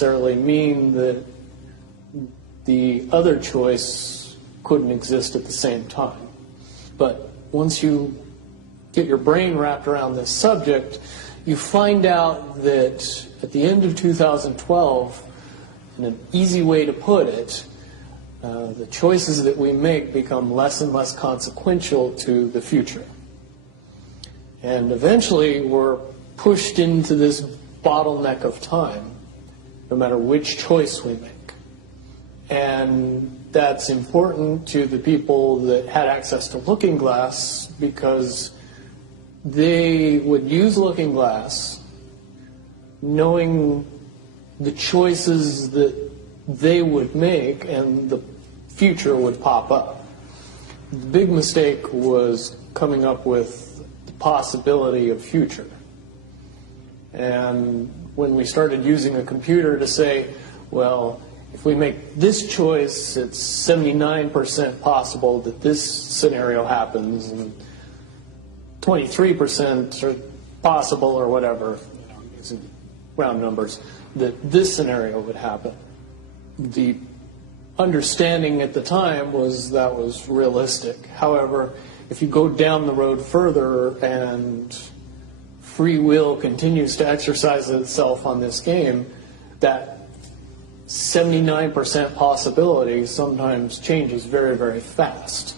necessarily mean that the other choice couldn't exist at the same time. But once you get your brain wrapped around this subject, you find out that at the end of 2012, in an easy way to put it, the choices that we make become less and less consequential to the future. And eventually we're pushed into this bottleneck of time, no matter which choice we make. And that's important to the people that had access to Looking Glass, because they would use Looking Glass knowing the choices that they would make, and the future would pop up. The big mistake was coming up with the possibility of future. And when we started using a computer to say, well, if we make this choice, it's 79% possible that this scenario happens, and 23% are possible, or whatever, using round numbers, that this scenario would happen. The understanding at the time was that was realistic. However, if you go down the road further and free will continues to exercise itself on this game, that 79% possibility sometimes changes very, very fast.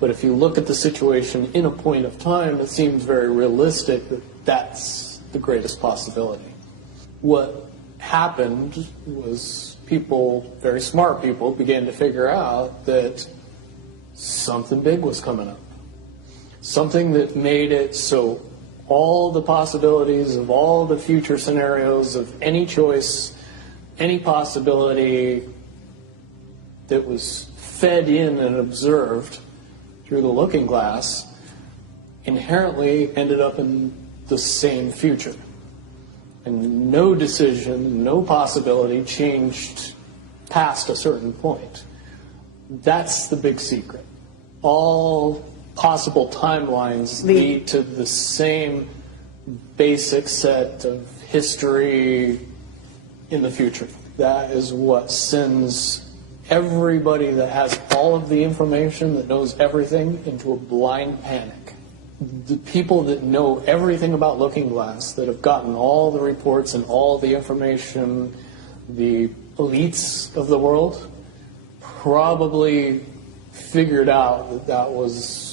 But if you look at the situation in a point of time, it seems very realistic that that's the greatest possibility. What happened was people, very smart people, began to figure out that something big was coming up. Something that made it so all the possibilities of all the future scenarios of any choice, any possibility that was fed in and observed through the Looking Glass inherently ended up in the same future. And no decision, no possibility changed past a certain point. That's the big secret. All possible timelines lead to the same basic set of history in the future. That is what sends everybody that has all of the information, that knows everything, into a blind panic. The people that know everything about Looking Glass, that have gotten all the reports and all the information, the elites of the world, probably figured out that that was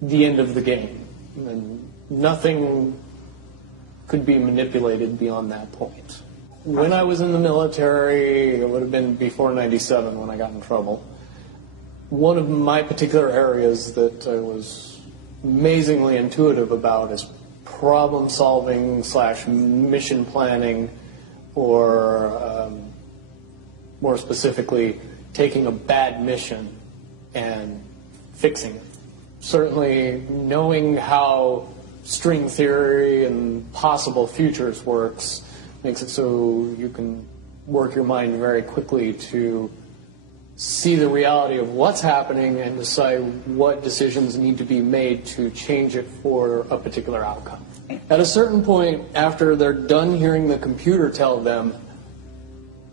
the end of the game, and nothing could be manipulated beyond that point. When I was in the military, it would have been before '97 when I got in trouble. One of my particular areas that I was amazingly intuitive about is problem solving / mission planning, or more specifically, taking a bad mission and fixing it. Certainly knowing how string theory and possible futures works makes it so you can work your mind very quickly to see the reality of what's happening and decide what decisions need to be made to change it for a particular outcome. At a certain point, after they're done hearing the computer tell them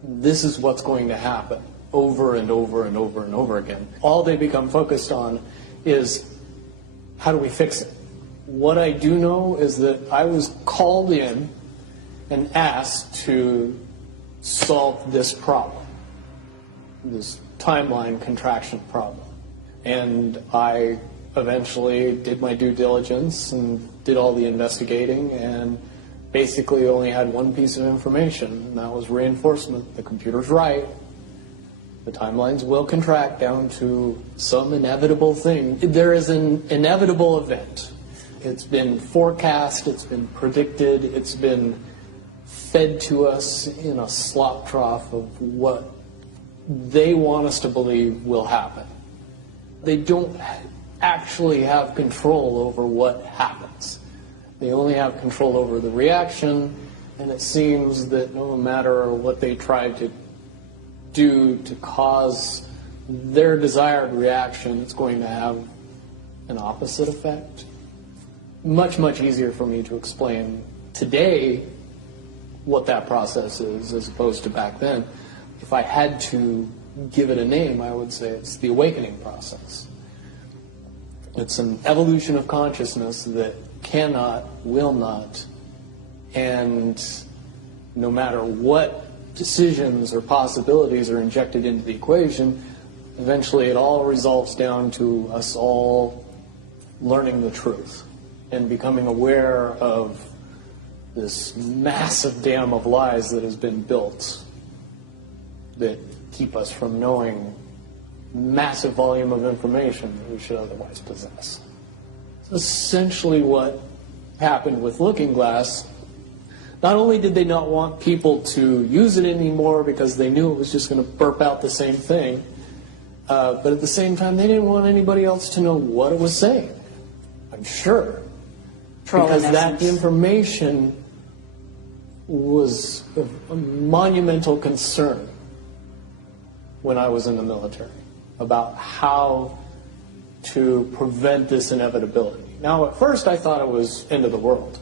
this is what's going to happen over and over and over and over again, all they become focused on is, how do we fix it? What I do know is that I was called in and asked to solve this problem, this timeline contraction problem. And I eventually did my due diligence and did all the investigating, and basically only had one piece of information, and that was reinforcement. The computer's right. The timelines will contract down to some inevitable thing. There is an inevitable event. It's been forecast, it's been predicted, it's been fed to us in a slop trough of what they want us to believe will happen. They don't actually have control over what happens. They only have control over the reaction, and it seems that no matter what they try to do to cause their desired reaction, it's going to have an opposite effect. Much, much easier for me to explain today what that process is as opposed to back then. If I had to give it a name, I would say it's the awakening process. It's an evolution of consciousness that cannot, will not, and no matter what decisions or possibilities are injected into the equation, eventually it all resolves down to us all learning the truth and becoming aware of this massive dam of lies that has been built that keep us from knowing massive volume of information that we should otherwise possess. Essentially what happened with Looking Glass, not only did they not want people to use it anymore because they knew it was just going to burp out the same thing, but at the same time they didn't want anybody else to know what it was saying. I'm sure. Because that information was a monumental concern when I was in the military about how to prevent this inevitability. Now, at first I thought it was end of the world.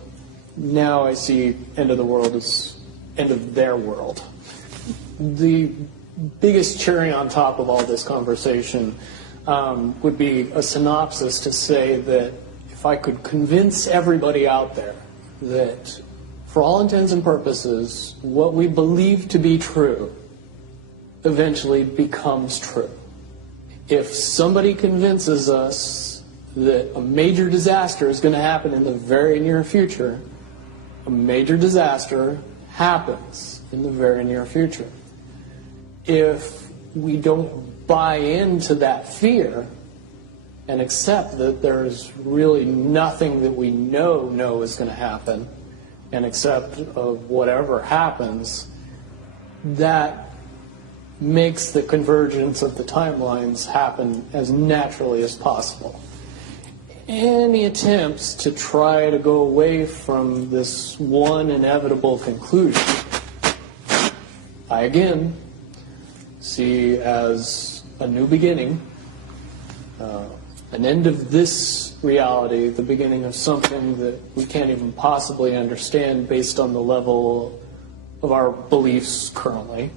Now I see end of the world as end of their world. The biggest cherry on top of all this conversation would be a synopsis to say that if I could convince everybody out there that for all intents and purposes, what we believe to be true eventually becomes true. If somebody convinces us that a major disaster is going to happen in the very near future, a major disaster happens in the very near future. If we don't buy into that fear and accept that there's really nothing that we know is going to happen, and accept of whatever happens, that makes the convergence of the timelines happen as naturally as possible. Any attempts to try to go away from this one inevitable conclusion, I again see as a new beginning, an end of this reality, the beginning of something that we can't even possibly understand based on the level of our beliefs currently.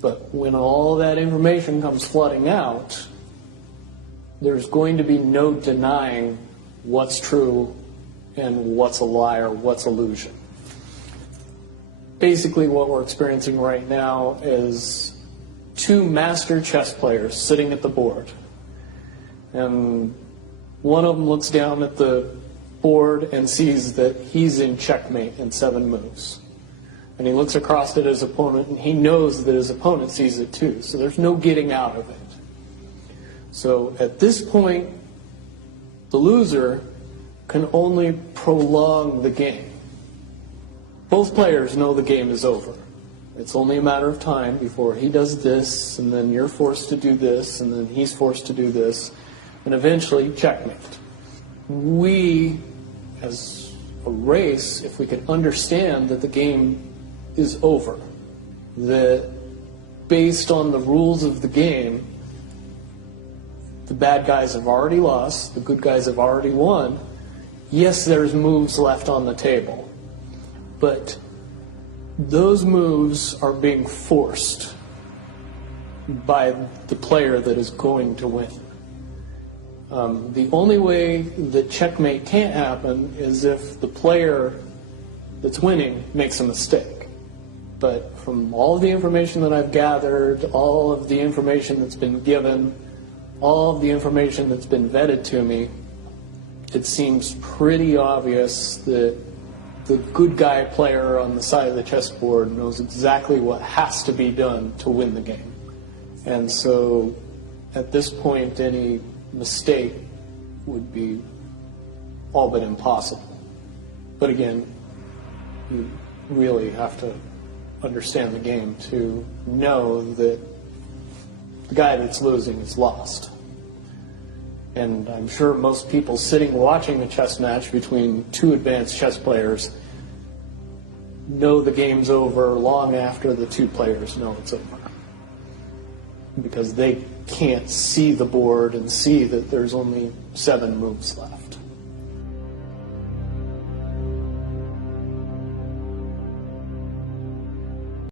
But when all that information comes flooding out, there's going to be no denying what's true and what's a lie or what's illusion. Basically what we're experiencing right now is two master chess players sitting at the board. And one of them looks down at the board and sees that he's in checkmate in 7 moves. And he looks across at his opponent and he knows that his opponent sees it too. So there's no getting out of it. So at this point, the loser can only prolong the game. Both players know the game is over. It's only a matter of time before he does this, and then you're forced to do this, and then he's forced to do this, and eventually checkmate. We, as a race, if we could understand that the game is over, that based on the rules of the game, the bad guys have already lost, the good guys have already won. Yes, there's moves left on the table, but those moves are being forced by the player that is going to win. The only way that checkmate can't happen is if the player that's winning makes a mistake. But from all of the information that I've gathered, all of the information that's been given, all of the information that's been vetted to me, it seems pretty obvious that the good guy player on the side of the chessboard knows exactly what has to be done to win the game. And so at this point, any mistake would be all but impossible. But again, you really have to understand the game to know that the guy that's losing is lost. And I'm sure most people sitting watching a chess match between two advanced chess players know the game's over long after the two players know it's over. Because they can't see the board and see that there's only 7 moves left.